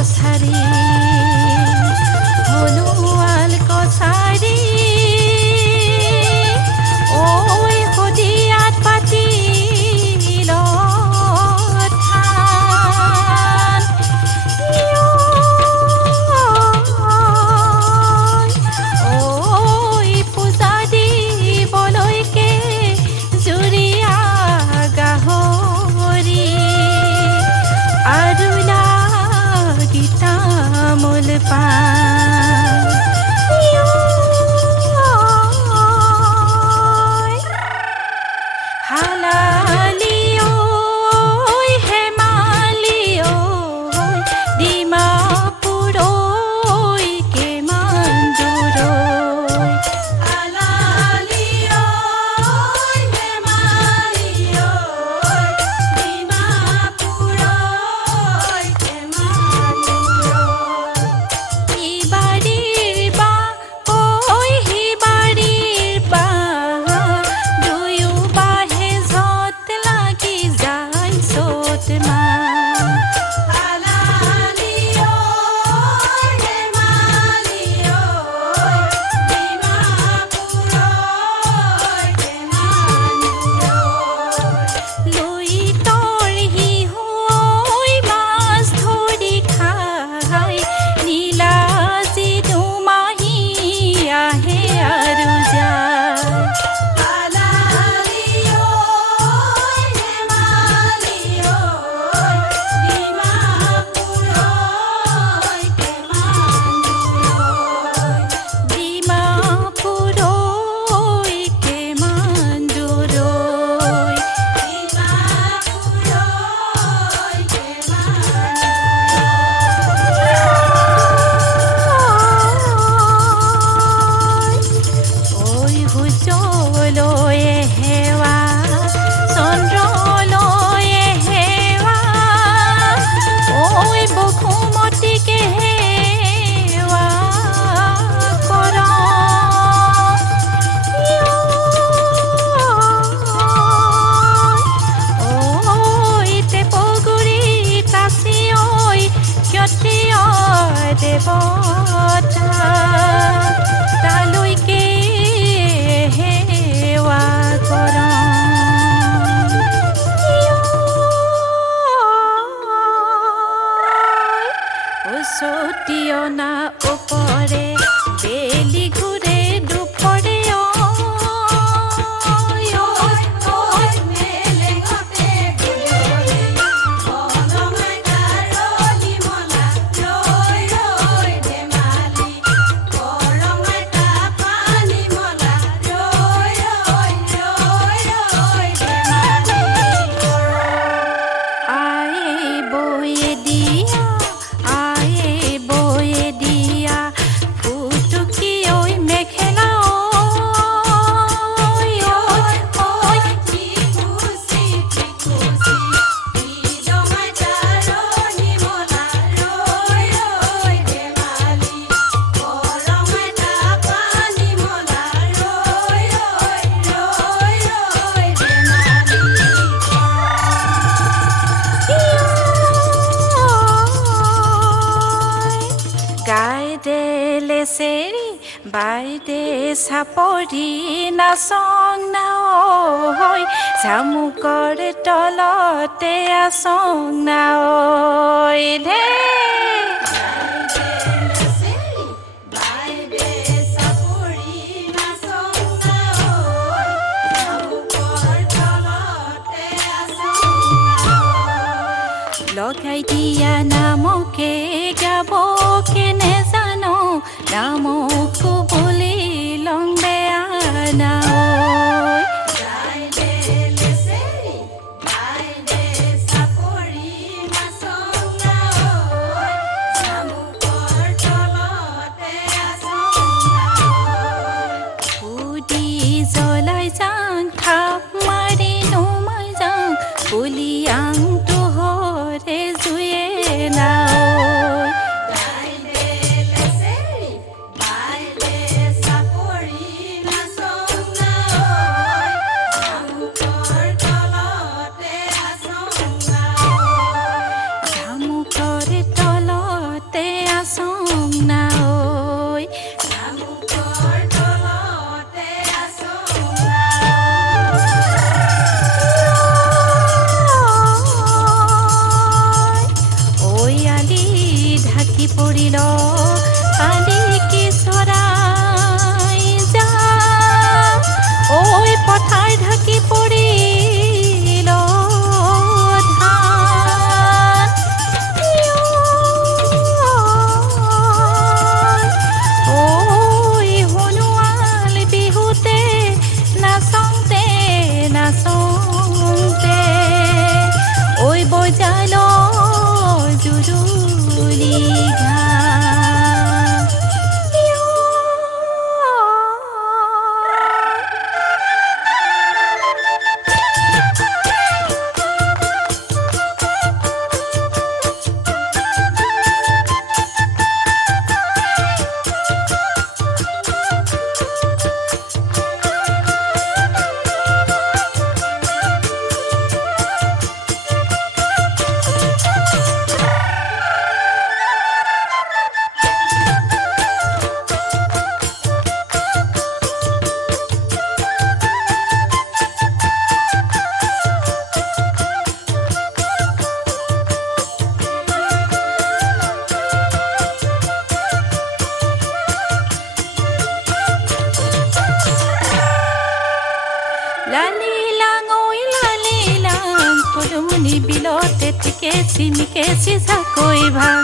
কছাৰী হনুৱাল কছাৰী ঐ সদিয়াত পাতিল থান ঐ পূজা দিবলৈকে জুৰীয়া গাহৰি আৰু লাগিতা মূল হালালি ঐ হেমালি ঐ ডিমাপুৰ ঐ কিমান দূৰ হালালি ঐ হেমালি ঐ ডিমাপুৰ ঐ কিমান দূৰ ইবাৰীৰ বা ঐ সিবাৰীৰ বা দুয়ো বাহে য'ত লাগি যায় চ'ত মা হালালি ঐ হেমালি ঐ ডিমাপুৰ ঐ কিমান দূৰ লুইতৰ শিহু ঐ মাছ ধৰি খাই নীলাজী দুমাহী আহে আৰু যায় হালালি ঐ হেমালি ঐ ডিমাপুৰ ঐ কিমান দূৰ ডিমাপুৰ ঐ কিমান দূৰ ঐ সূৰ্যলৈ হেৱা চন্দ্ৰলৈ হেৱা ঐ বসুমতীকে হেৱা কৰ ঐ টেপগুৰি কাচি ঐ ক্ষত্ৰিয় দেৱতা তালৈকে হেৱা কৰ চটিয়না ওপৰে বেলি ঘূৰে দুপৰে আয়ে বয়ে দিয়া ফুটুকি ঐ মেখেলা গাইদে লেচেৰি বাইদে চাপৰি নাচং না ঐ জামুকৰ তলতে আচং না ঐ ধে লগাই দিয়া নামকে গাবকে নেজানো নামকো বুলি লং বেয়া না সুদি জ্বলাই যাং থাপ মাৰি নমাই যাং বুলি আংটো হৰে জুয়ে না লালি লাং ঐ লালি লাং পদুমনি বিলতে টিকেছি মিকেছি জাকৈ ভাং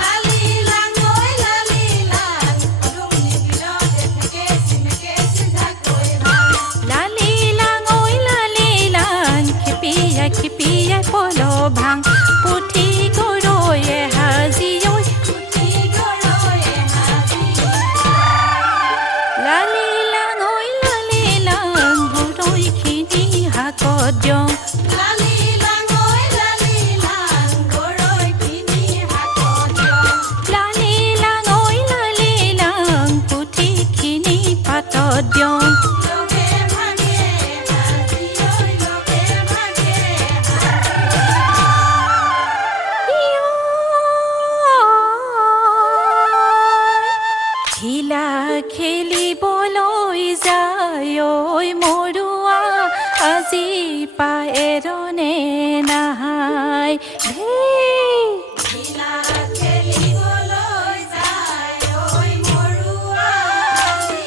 লালি লাং ঐ লালি লাং পদুমনি বিলতে টিকেছি মিকেছি জাকৈ ভাং লালি লাং ঐ লালি লাং খিপিয়াই পল ভাং পুঠি গৰৈয়ে হাজি ঐ পুঠি গৰৈয়ে হাজি লালি লাং ঐ লালি লাং গৰৈখিনি হাকত দিওঁ লালি লাং ঐ লালি লাং গৰৈখিনি হাতত দিওঁ লালি লাং ঐ লালি লাং পুঠিখিনি পাতত দিওঁ লগে ভাগে হাজি ঐ লগে ভাগে খিলা খেলিবলৈ যায় ঐ মৰুৱা আজি পায়েৰণে নাহাই খিলা খেলিবলৈ যায় ঐ মৰুৱা আজি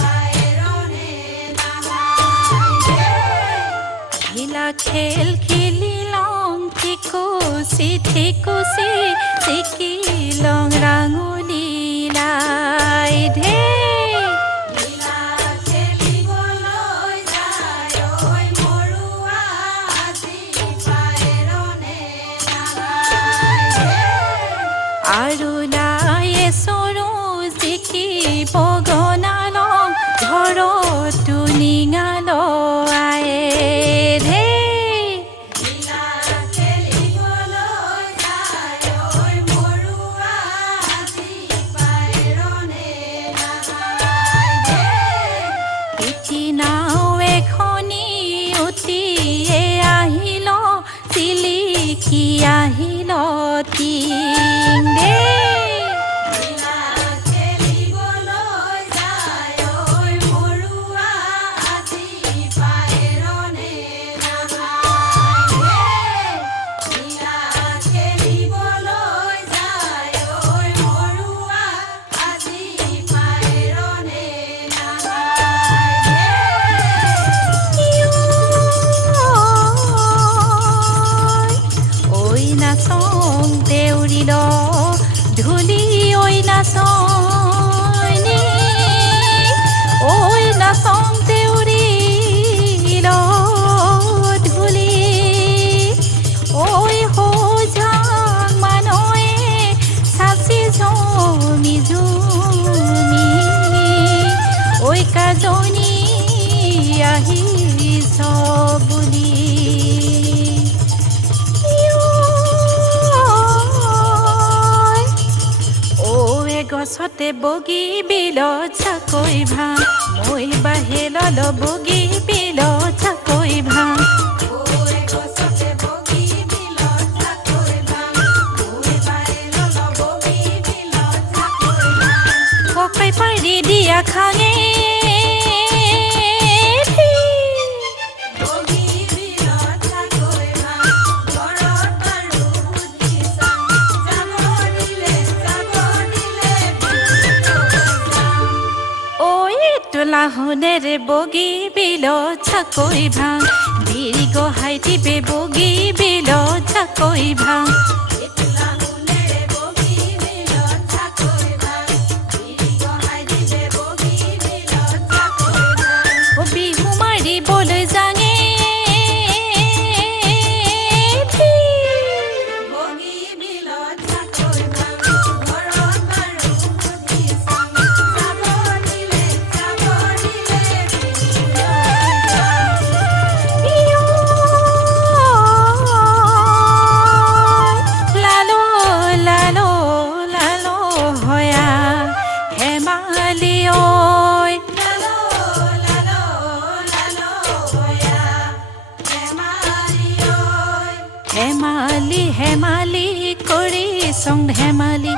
পায়েৰণে নাহাই খিলা খেল খেলি লং ঠিকুচি চিকি লং ৰাঙলী লাই খিলা খেলিবলৈ যায় ঐ মৰুৱা আজি পায়েৰণে নাহাই আৰু লায়ে চৰু জিকি বগনালং ঘৰতো নিঙাল আয়ে খিলা খেলিবলৈ যায় ঐ মৰুৱা আজি পায়েৰণে নাহাই পিঠি নাও এখনি উঠিয়ে আহিল চিলিকি আহিল টিং খিলা খেলিবলৈ যায় ঐ মৰুৱা আজি পায়েৰণে নাহাই খিলা খেলিবলৈ যায় ঐ মৰুৱা আজি পায়েৰণে নাহাই ঐ নাচং দেউৰিল ধূলি ঐ নাচনি ঐ নাচং দেউৰিল ধূলি ঐ হোজাং মানয়ে চাচি জমি ঐ কাজনী আহিছ বুলি গছতে বগী বিলত চাকৈ ভাং মই বাহিৰত বগী বিলত চাকৈ ভাং ঐ গছতে বগী বিলত চাকৈ ভাং ঐ বাহিৰত বগী বিলত চাকৈ ভাং ককাই পাৰি দিয়া খাঙে বগী বিলত চাকৈ ভাং ঘৰত বাৰু বুদ্ধি চাং যাব দিলে ঐ তোলা সোণেৰে বগী বিলত চাকৈ ভাং বিৰি গহাই দিবে বগী বিলত চাকৈ ভাং এতুলা সোণেৰে বগী বিলত চাকৈ ভাং বিৰি গহাই দিবে বগী বিলত চাকৈ ভাং বিহু মাৰিবলৈ যাঙে বগী বিলত চাকৈ ভাং ঘৰত বাৰু বুদ্ধি চাং যাব দিলে লালো লালো লালো হয়া হেমালি ঐ লালো লালো লালো হয়া হেমালি ঐ হেমালি হেমালি কৰি চং ধেমালি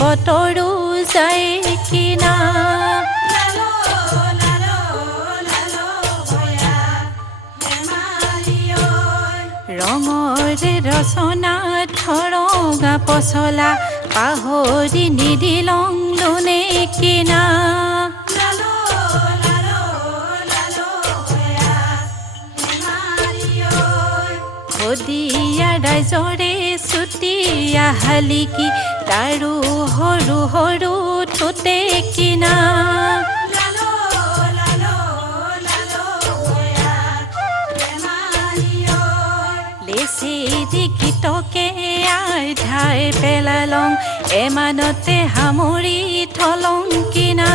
বতৰো যায় কিনা লালো লালো লালো হয়া হেমালি ঐ ৰঙৰে ৰচনা থৰঙা পচলা পাহৰি নিদিলং লোনে কিনা লালো লালো লালো ৰাইজৰে চুতীয়া শালিকি তাৰো সৰু সৰু ঠোঁটে কিনা লালো লালো লালো গয়া বেমাৰীৰ লেচেৰি গীতকে আধাই পেলালং এমানতে সামৰি থলং কিনা